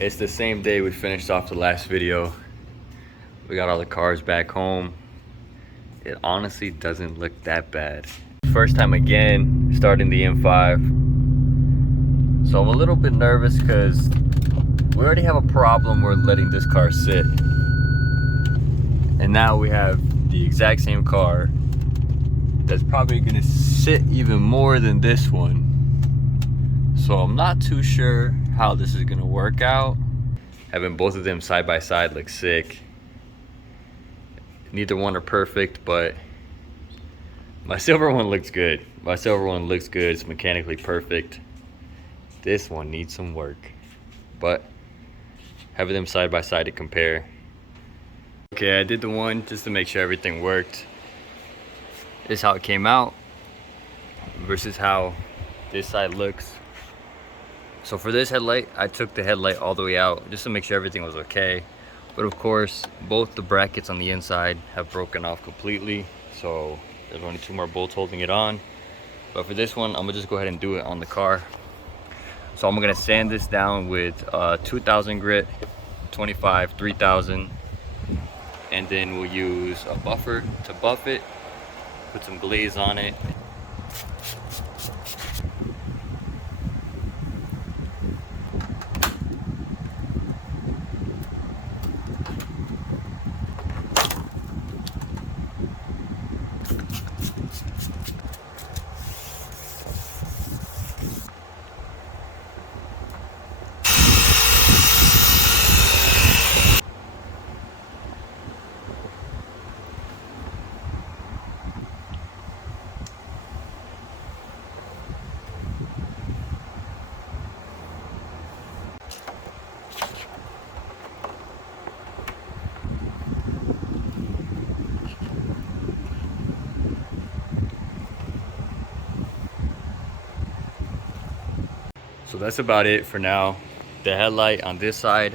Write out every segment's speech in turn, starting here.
It's the same day we finished off the last video. We got all the cars back home. It honestly doesn't look that bad. First time again starting the M5. So I'm a little bit nervous because we already have a problem with letting this car sit. And now we have the exact same car that's probably gonna sit even more than this one. So I'm not too sure how this is gonna work out. Having both of them side by side looks sick. Neither one are perfect, but my silver one looks good. My silver one looks good, it's mechanically perfect. This one needs some work, but having them side by side to compare. Okay, I did the one just to make sure everything worked. This is how it came out versus how this side looks. So for this headlight, I took the headlight all the way out just to make sure everything was okay. But of course, both the brackets on the inside have broken off completely. So there's only 2 more bolts holding it on. But for this one, I'm gonna just go ahead and do it on the car. So I'm gonna sand this down with 2000 grit, 25, 3000. And then we'll use a buffer to buff it, put some glaze on it. So that's about it for now. The headlight on this side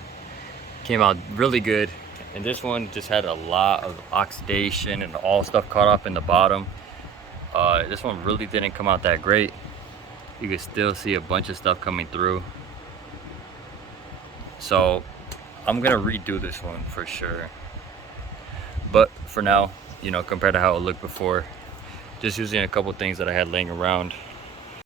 came out really good, and this one just had a lot of oxidation and all stuff caught up in the bottom. This one really didn't come out that great. You can still see a bunch of stuff coming through. So I'm gonna redo this one for sure. But for now, you know, compared to how it looked before, just using a couple things that I had laying around,